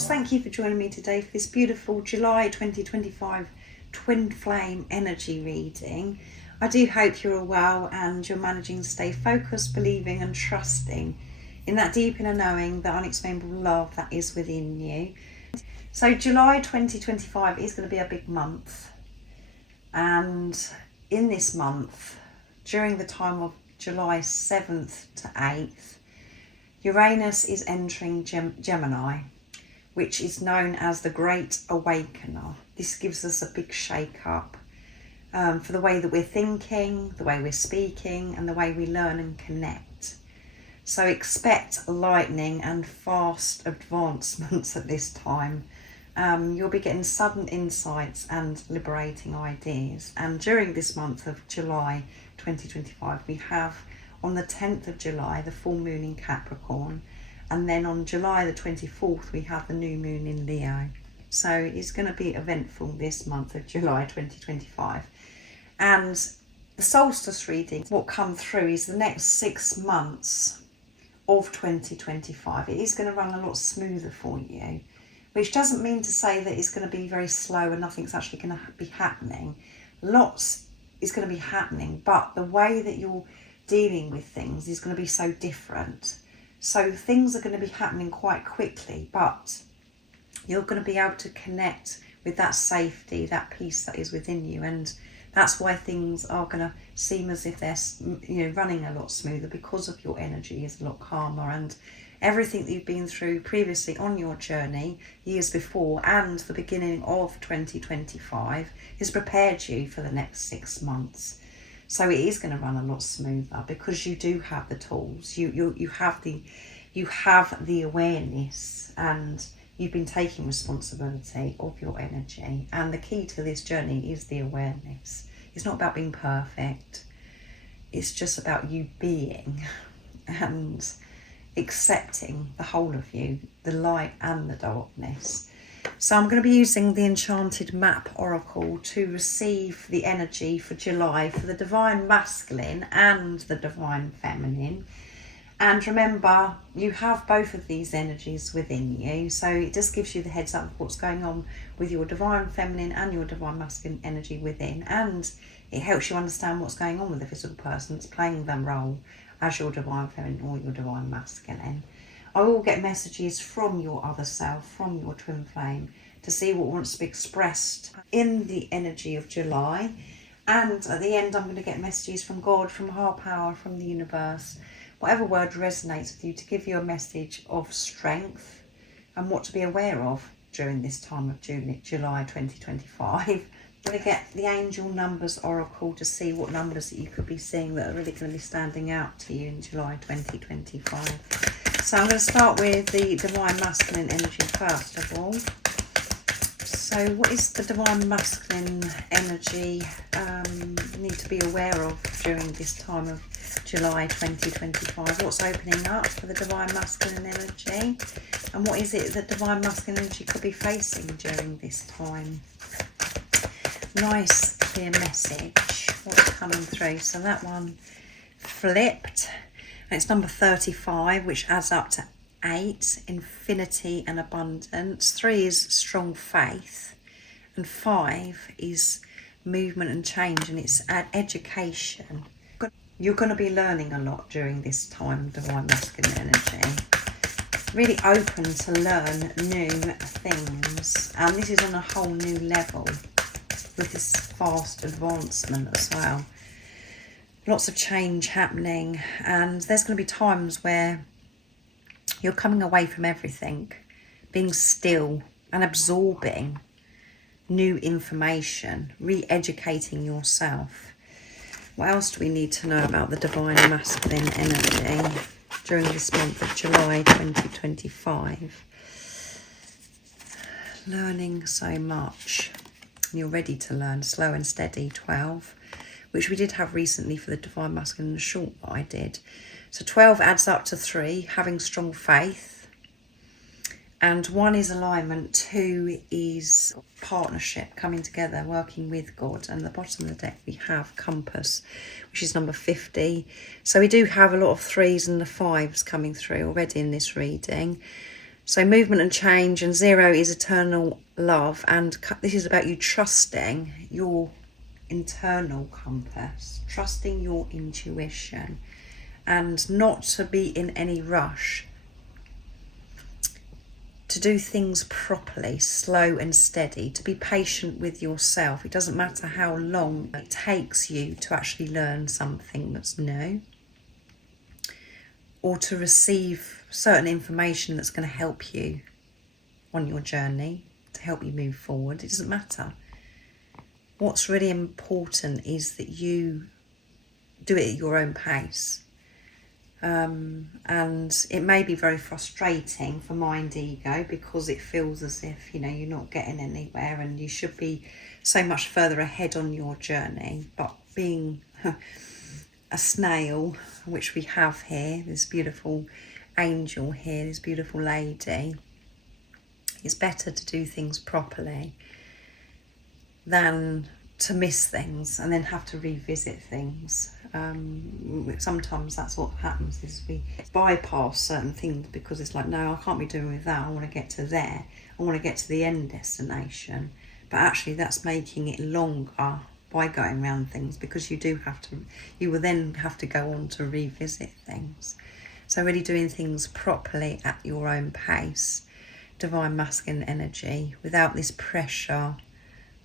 angels, thank you for joining me today for this beautiful July 2025 twin flame energy reading. I do hope you're all well and you're managing to stay focused, believing and trusting in that deep inner knowing, the unexplainable love that is within you. So July 2025 is going to be a big month, and in this month, during the time of July 7th to 8th, Uranus is entering Gemini, which is known as the Great Awakener. This gives us a big shake-up for the way that we're thinking, the way we're speaking, and the way we learn and connect. So expect lightning and fast advancements at this time. You'll be getting sudden insights and liberating ideas. And during this month of July 2025, we have on the 10th of July, the full moon in Capricorn. And then on July the 24th, we have the new moon in Leo. So it's going to be eventful this month of July 2025. And the solstice reading, what come through is the next 6 months of 2025. It is going to run a lot smoother for you, which doesn't mean to say that it's going to be very slow and nothing's actually going to be happening. Lots is going to be happening, but the way that you're dealing with things is going to be so different. So things are going to be happening quite quickly, but you're going to be able to connect with that safety, that peace that is within you, and that's why things are going to seem as if they're running a lot smoother, because of your energy is a lot calmer, and everything that you've been through previously on your journey, years before, and the beginning of 2025 has prepared you for the next 6 months. So it is going to run a lot smoother because you do have the tools. You have the awareness, and you've been taking responsibility of your energy. And the key to this journey is the awareness. It's not about being perfect. It's just about you being and accepting the whole of you, the light and the darkness. So I'm going to be using the Enchanted Map Oracle to receive the energy for July for the Divine Masculine and the Divine Feminine. And remember, you have both of these energies within you. So it just gives you the heads up of what's going on with your Divine Feminine and your Divine Masculine energy within. And it helps you understand what's going on with the physical person that's playing the role as your Divine Feminine or your Divine Masculine. I will get messages from your other self, from your twin flame, to see what wants to be expressed in the energy of July. And at the end, I'm going to get messages from God, from higher power, from the universe, whatever word resonates with you, to give you a message of strength and what to be aware of during this time of July 2025. I'm going to get the Angel Numbers Oracle to see what numbers that you could be seeing that are really going to be standing out to you in July 2025. So I'm going to start with the Divine Masculine energy first of all. So what is the Divine Masculine energy you need to be aware of during this time of July 2025? What's opening up for the Divine Masculine energy? And what is it that Divine Masculine energy could be facing during this time? Nice clear message. What's coming through? So that one flipped. And it's number 35, which adds up to 8, infinity and abundance. 3 is strong faith. And 5 is movement and change, and it's education. You're going to be learning a lot during this time, Divine Masculine energy. Really open to learn new things. And this is on a whole new level with this fast advancement as well. Lots of change happening, and there's going to be times where you're coming away from everything, being still and absorbing new information, re-educating yourself. What else do we need to know about the Divine Masculine energy during this month of July 2025? Learning so much. You're ready to learn. Slow and steady, 12. Which we did have recently for the Divine Masculine, a short that I did. So 12 adds up to 3, having strong faith. And 1 is alignment, 2 is partnership, coming together, working with God. And at the bottom of the deck we have compass, which is number 50. So we do have a lot of 3s and the 5s coming through already in this reading. So movement and change, and 0 is eternal love. And this is about you trusting your internal compass, trusting your intuition, and not to be in any rush, to do things properly, slow and steady, to be patient with yourself. It doesn't matter how long it takes you to actually learn something that's new, or to receive certain information that's going to help you on your journey, to help you move forward. It doesn't matter. What's really important is that you do it at your own pace. And it may be very frustrating for mind ego, because it feels as if, you know, you're not getting anywhere and you should be so much further ahead on your journey. But being a snail, which we have here, this beautiful angel here, this beautiful lady, it's better to do things properly than to miss things and then have to revisit things. Sometimes that's what happens, is we bypass certain things because it's like, no, I can't be doing with that, I want to get to there, I want to get to the end destination. But actually that's making it longer by going around things, because you will then have to go on to revisit things. So really doing things properly at your own pace, divine masculine energy, without this pressure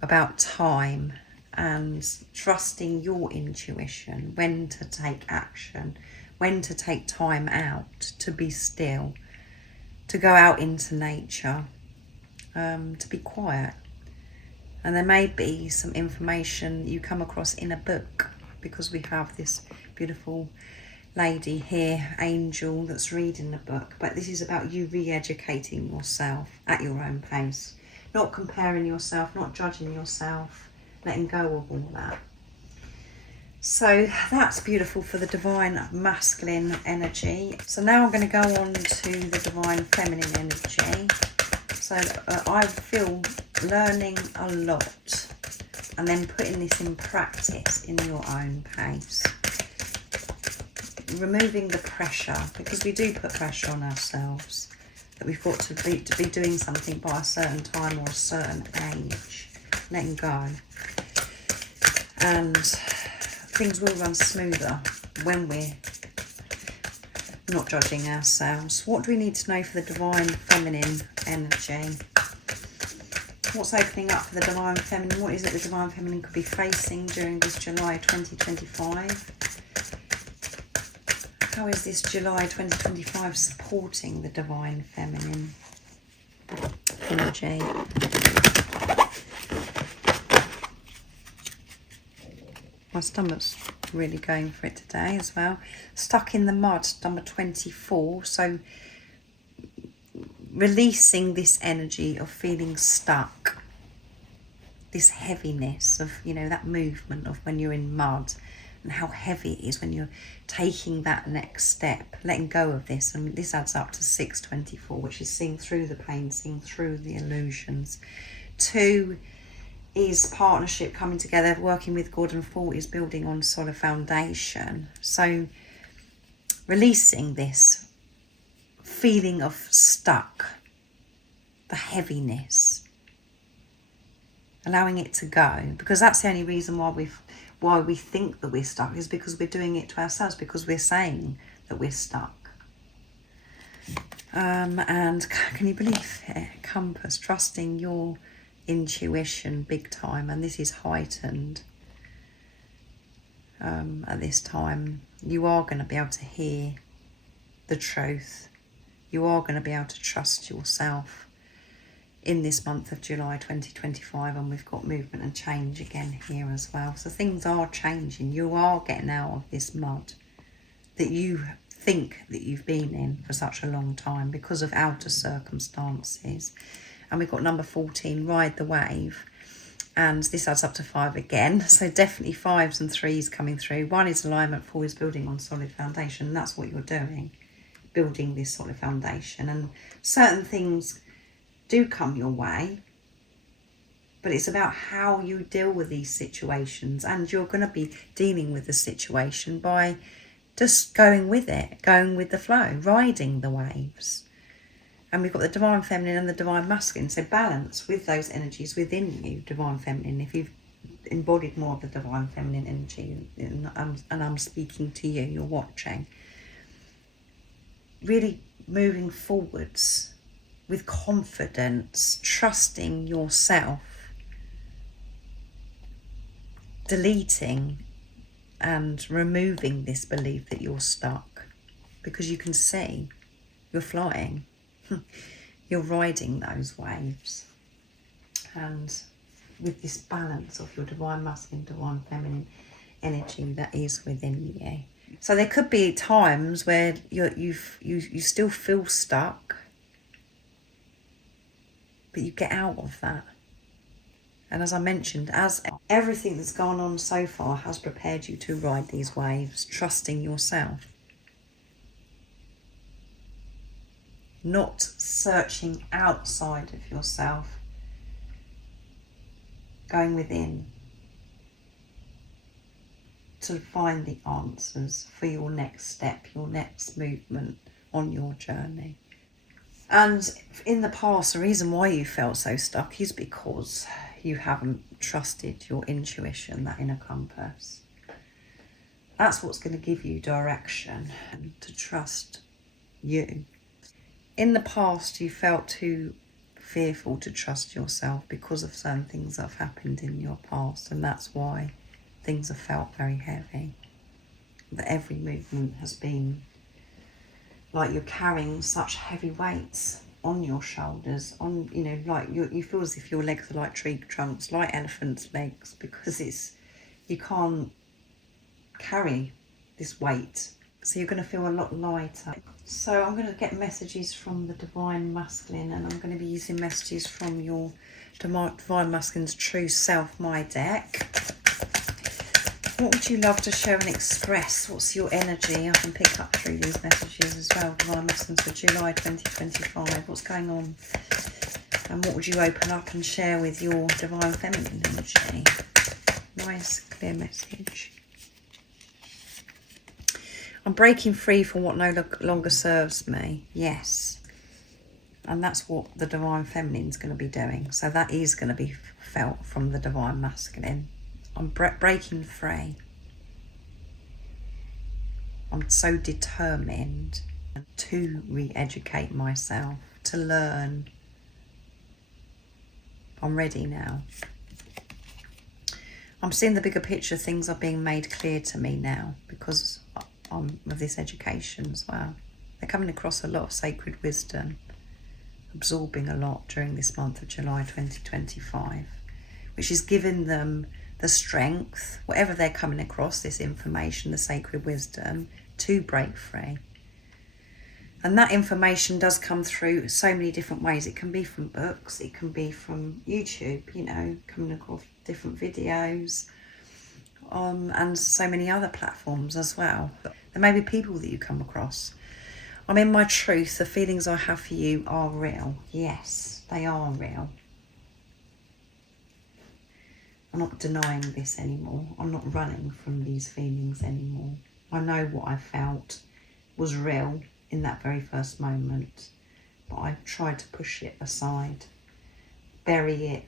about time, and trusting your intuition, when to take action, when to take time out, to be still, to go out into nature, to be quiet. And there may be some information you come across in a book, because we have this beautiful lady here, angel, that's reading the book. But this is about you re-educating yourself at your own pace, not comparing yourself, not judging yourself, letting go of all that. So that's beautiful for the divine masculine energy. So now I'm going to go on to the divine feminine energy. So I feel learning a lot, and then putting this in practice in your own pace. Removing the pressure, because we do put pressure on ourselves, that we've got to be doing something by a certain time or a certain age. Letting go. And things will run smoother when we're not judging ourselves. What do we need to know for the divine feminine energy? What's opening up for the divine feminine? What is it the divine feminine could be facing during this July 2025? How is this July 2025 supporting the divine feminine energy? My stomach's really going for it today as well. Stuck in the mud, number 24. So releasing this energy of feeling stuck, this heaviness of, you know, that movement of when you're in mud, and how heavy it is when you're taking that next step, letting go of this. And this adds up to 624, which is seeing through the pain, seeing through the illusions. 2 is partnership, coming together, working with God, and 4 is building on solid foundation. So releasing this feeling of stuck, the heaviness, allowing it to go, because that's the only reason why we think that we're stuck, is because we're doing it to ourselves, because we're saying that we're stuck. And can you believe it? Compass, trusting your intuition big time, and this is heightened at this time. You are going to be able to hear the truth. You are going to be able to trust yourself in this month of July 2025, and we've got movement and change again here as well. So things are changing. You are getting out of this mud that you think that you've been in for such a long time because of outer circumstances. And we've got number 14, ride the wave, and this adds up to 5 again. So definitely 5s and 3s coming through. 1 is alignment, 4 is building on solid foundation, and that's what you're doing, building this solid foundation. And certain things do come your way, but it's about how you deal with these situations, and you're going to be dealing with the situation by just going with it, going with the flow, riding the waves. And we've got the divine feminine and the divine masculine. So balance with those energies within you, divine feminine. If you've embodied more of the divine feminine energy, and I'm speaking to you, you're watching, really moving forwards with confidence, trusting yourself, deleting and removing this belief that you're stuck, because you can see you're flying. You're riding those waves, and with this balance of your divine masculine, divine feminine energy that is within you. So there could be times where you still feel stuck, but you get out of that. And as I mentioned, as everything that's gone on so far has prepared you to ride these waves, trusting yourself. Not searching outside of yourself, going within to find the answers for your next step, your next movement on your journey. And in the past, the reason why you felt so stuck is because you haven't trusted your intuition, that inner compass. That's what's going to give you direction, and to trust you. In the past, you felt too fearful to trust yourself because of certain things that have happened in your past, and that's why things have felt very heavy. That every movement has been like you're carrying such heavy weights on your shoulders, on, you know, like you feel as if your legs are like tree trunks, like elephant's legs, because you can't carry this weight. So you're going to feel a lot lighter. So I'm going to get messages from the divine masculine, and I'm going to be using messages from your divine masculine's true self, my deck. What would you love to share and express? What's your energy? I can pick up through these messages as well. Divine masculines for July 2025. What's going on? And what would you open up and share with your divine feminine energy? Nice, clear message. I'm breaking free from what no longer serves me. Yes. And that's what the divine feminine is going to be doing. So that is going to be felt from the divine masculine. I'm breaking free. I'm so determined to re-educate myself, to learn. I'm ready now. I'm seeing the bigger picture. Things are being made clear to me now because of this education as well. They're coming across a lot of sacred wisdom, absorbing a lot during this month of July 2025, which is giving them the strength, whatever they're coming across, this information, the sacred wisdom, to break free. And that information does come through so many different ways. It can be from books, it can be from YouTube, you know, coming across different videos, and so many other platforms as well. There may be people that you come across. I'm in my truth. The feelings I have for you are real. Yes, they are real. I'm not denying this anymore. I'm not running from these feelings anymore. I know what I felt was real in that very first moment, but I tried to push it aside, bury it,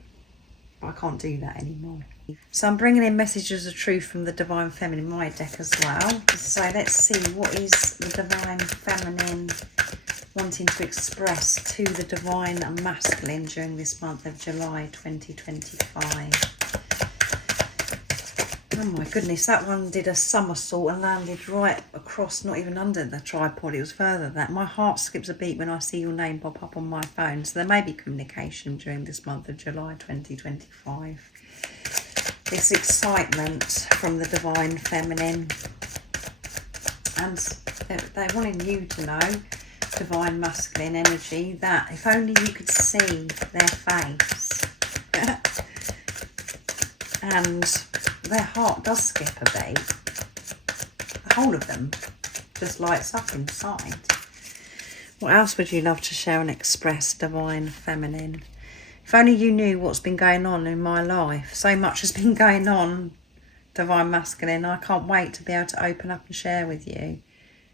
but I can't do that anymore. So I'm bringing in messages of truth from the divine feminine, my deck as well. So let's see, what is the divine feminine wanting to express to the divine and masculine during this month of July 2025. Oh my goodness, that one did a somersault and landed right across, not even under the tripod, it was further than that. My heart skips a beat when I see your name pop up on my phone. So there may be communication during this month of July 2025. This excitement from the divine feminine. And they're wanting you to know, divine masculine energy, that if only you could see their face. And their heart does skip a beat. The whole of them just lights up inside. What else would you love to share and express, divine feminine? If only you knew what's been going on in my life. So much has been going on, divine masculine. I can't wait to be able to open up and share with you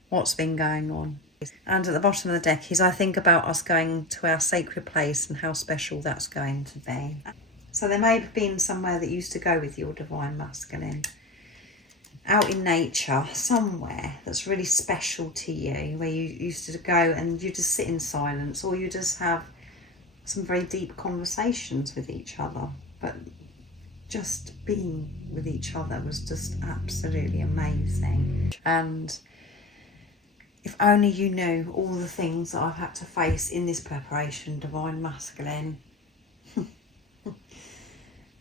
what's been going on. And at the bottom of the deck is, I think about us going to our sacred place and how special that's going to be. So there may have been somewhere that you used to go with your divine masculine, out in nature, somewhere that's really special to you, where you used to go and you just sit in silence, or you just have some very deep conversations with each other. But just being with each other was just absolutely amazing. And if only you knew all the things that I've had to face in this preparation, divine masculine.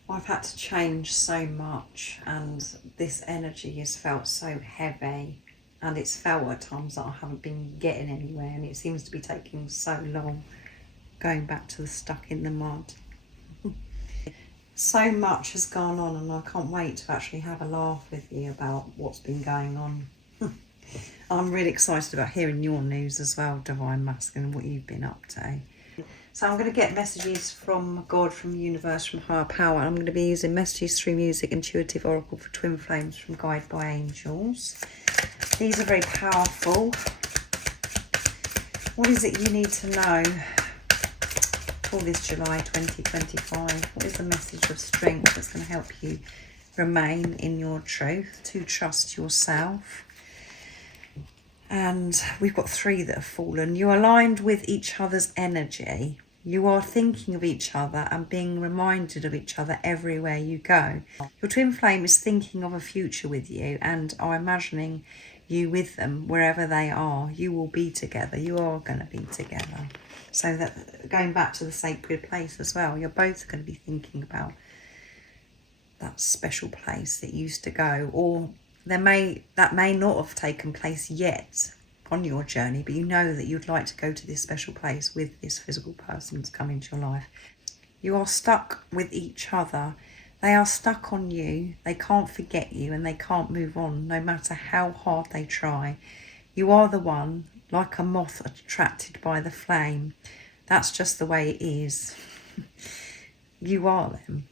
I've had to change so much, and this energy has felt so heavy, and it's felt at times that I haven't been getting anywhere, and it seems to be taking so long, going back to the stuck in the mud. So much has gone on, and I can't wait to actually have a laugh with you about what's been going on. I'm really excited about hearing your news as well, divine masculine, and what you've been up to. So I'm going to get messages from God, from the universe, from higher power. I'm going to be using messages through music, intuitive oracle for twin flames from Guide by Angels. These are very powerful. What is it you need to know for this July 2025? What is the message of strength that's going to help you remain in your truth, to trust yourself? And we've got 3 that have fallen. You're aligned with each other's energy. You are thinking of each other and being reminded of each other everywhere you go. Your twin flame is thinking of a future with you and are imagining you with them wherever they are. You will be together. You are going to be together. So that, going back to the sacred place as well, you're both going to be thinking about that special place that used to go, or that may not have taken place yet on your journey, but you know that you'd like to go to this special place with this physical person that's come into your life. You are stuck with each other. They are stuck on you. They can't forget you, and they can't move on no matter how hard they try. You are the one, like a moth attracted by the flame. That's just the way it is. You are them.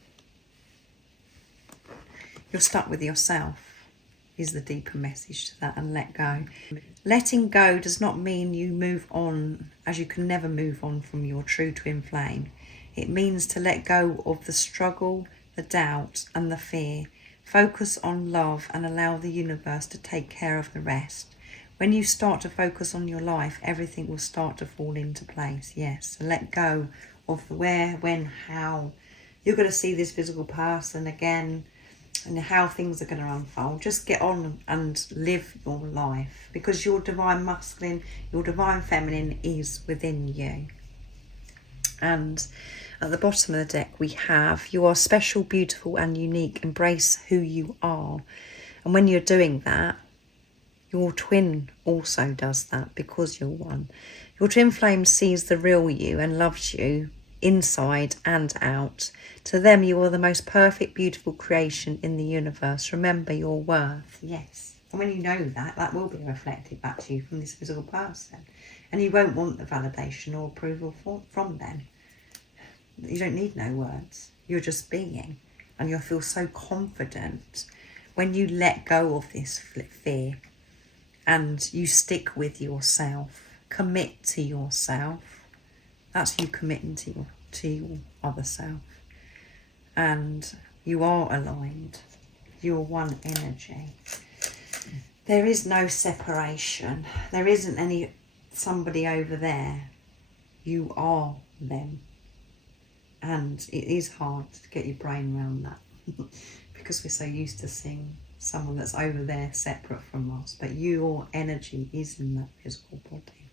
You're stuck with yourself, is the deeper message to that, and let go. Letting go does not mean you move on, as you can never move on from your true twin flame. It means to let go of the struggle, the doubt and the fear. Focus on love and allow the universe to take care of the rest. When you start to focus on your life, everything will start to fall into place. Yes, so let go of the where, when, how. You're going to see this physical person again, and how things are going to unfold. Just get on and live your life, because your divine masculine, your divine feminine is within you. And at the bottom of the deck we have, you are special, beautiful and unique. Embrace who you are. And when you're doing that, your twin also does that, because you're one. Your twin flame sees the real you and loves you inside and out. To them, you are the most perfect, beautiful creation in the universe. Remember your worth. Yes. And when you know that, that will be reflected back to you from this physical person. And you won't want the validation or approval from them. You don't need no words. You're just being. And you'll feel so confident when you let go of this fear and you stick with yourself. Commit to yourself. That's you committing to your other self. And you are aligned. You're one energy. There is no separation. There isn't somebody over there. You are them. And it is hard to get your brain around that because we're so used to seeing someone that's over there separate from us. But your energy is in that physical body.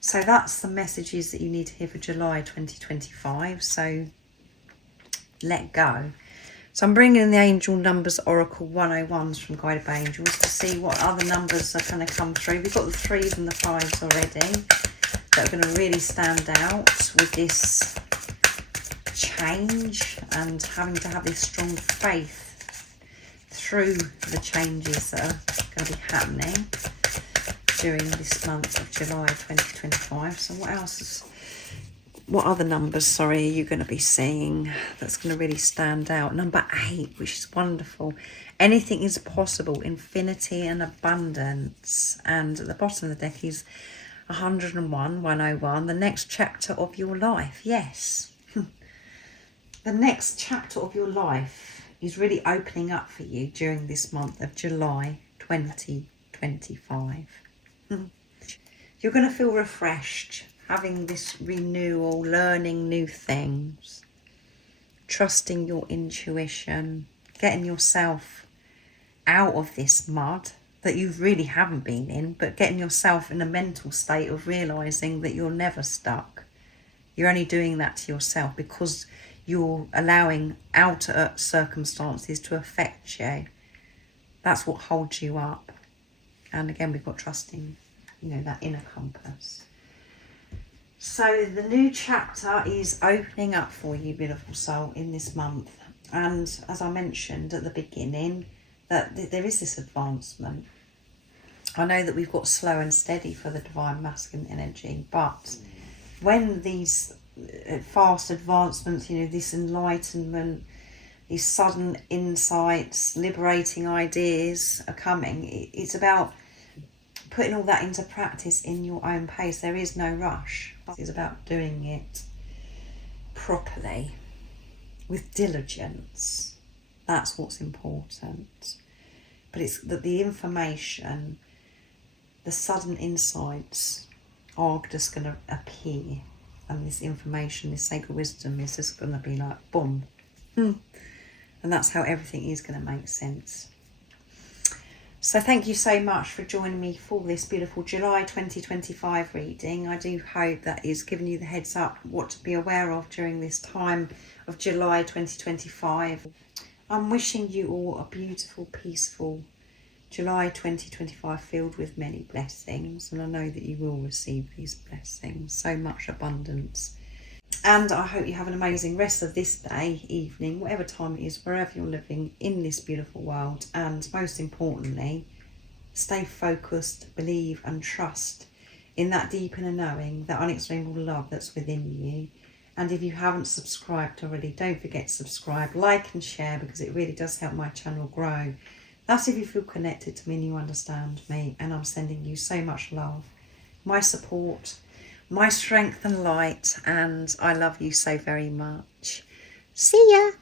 So that's the messages that you need to hear for July 2025. So let go. So I'm bringing in the Angel Numbers Oracle 101s from Guided by Angels to see what other numbers are going to come through. We've got the 3s and the 5s already that are going to really stand out with this change and having to have this strong faith through the changes that are going to be happening during this month of July 2025. So what other numbers, are you going to be seeing that's going to really stand out? Number 8, which is wonderful. Anything is possible, infinity and abundance. And at the bottom of the deck is 101, 101, the next chapter of your life. Yes. The next chapter of your life is really opening up for you during this month of July 2025. You're going to feel refreshed, having this renewal, learning new things, trusting your intuition, getting yourself out of this mud that you really haven't been in, but getting yourself in a mental state of realising that you're never stuck. You're only doing that to yourself because you're allowing outer circumstances to affect you. That's what holds you up. And again, we've got trusting, that inner compass. So the new chapter is opening up for you, beautiful soul, in this month. And as I mentioned at the beginning, that there is this advancement. I know that we've got slow and steady for the divine masculine energy, but when these fast advancements, this enlightenment, these sudden insights, liberating ideas are coming, it's about putting all that into practice in your own pace. There is no rush. It's about doing it properly, with diligence. That's what's important. But it's that the information, the sudden insights are just going to appear. And this information, this sacred wisdom is just going to be like, boom. And that's how everything is going to make sense. So thank you so much for joining me for this beautiful July 2025 reading. I do hope that is giving you the heads up what to be aware of during this time of July 2025. I'm wishing you all a beautiful, peaceful July 2025 filled with many blessings, and I know that you will receive these blessings, so much abundance. And I hope you have an amazing rest of this day, evening, whatever time it is, wherever you're living in this beautiful world. And most importantly, stay focused, believe and trust in that deep inner knowing, that unexplainable love that's within you. And if you haven't subscribed already, don't forget to subscribe, like and share, because it really does help my channel grow. That's if you feel connected to me and you understand me, and I'm sending you so much love, my support, my strength and light, and I love you so very much. See ya!